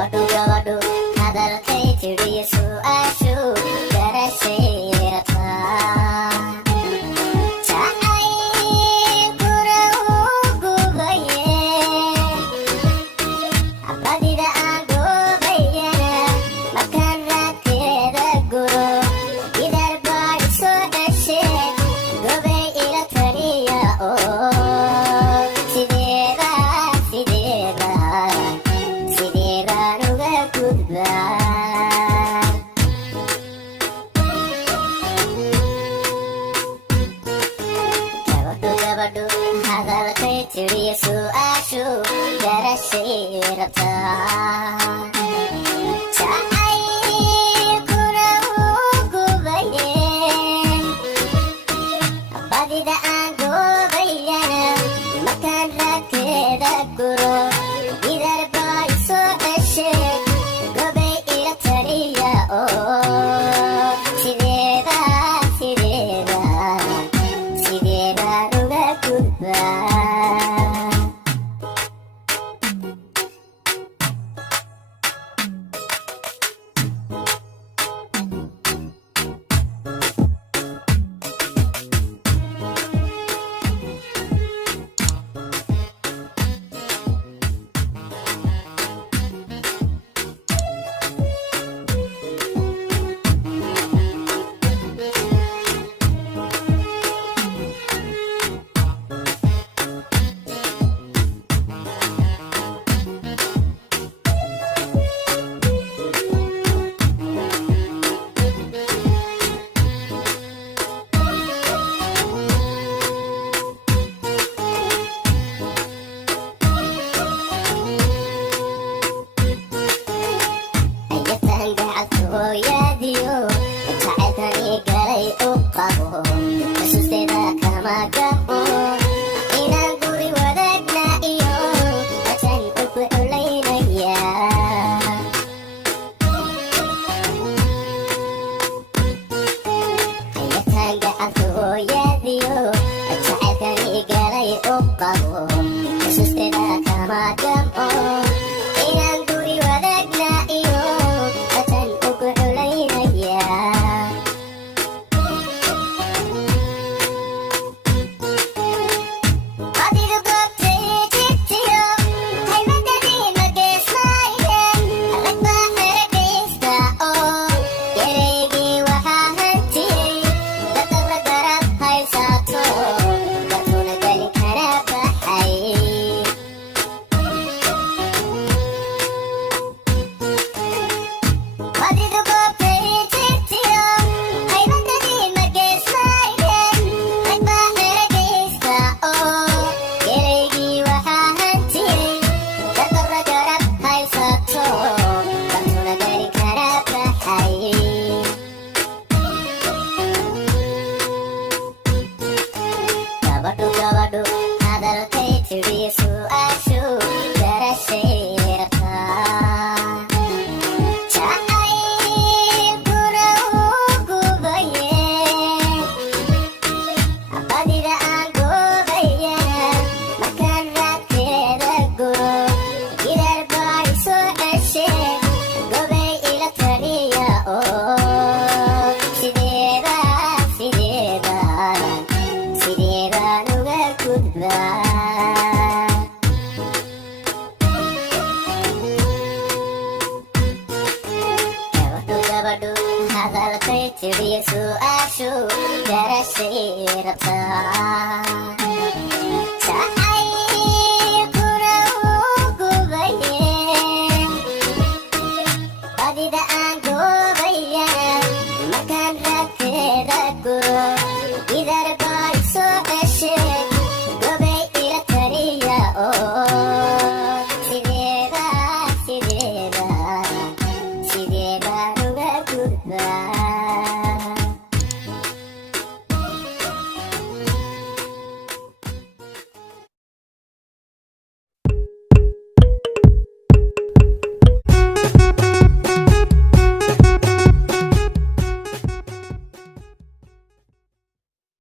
gabadhu hadalkay tidhi su'aashu garashay rabtaa jacaylkuna wuu gubaye badida aan goobayana markaan raadkeeda guro idar baa isoo dhashe gobay ila taliya oo sideebaan uga gudbaa gabadhu hadalkay tidhi su'aashu garashay rabtaa jacaylkuna wuu gubaye badida aan goobayana markaan raadkeeda guro idar baa isoo dhashe gobay ila taliya oo sideebaan uga gudbaa hooyadiyo jacaylkani galay u qabo xusuusteeda kama gabo inaan guri wadaagna iyo ajan ugu culaynaya ayatan gacalka hooyadiyo jacaylkani galay u qabo xusuusteeda kama gabo inaan guri wadaagna iyo gabadhu hadalkay tidhi su'aashu garashay rabtaa jacaylkuna wuu gubaye badida aan goobayana markaan raadkeeda guro idar baa isoo dhashe gobay ila taliya oo sideebaan uga gudbaa gabadhu hadalkay tidhi su'aashu garashay rabtaa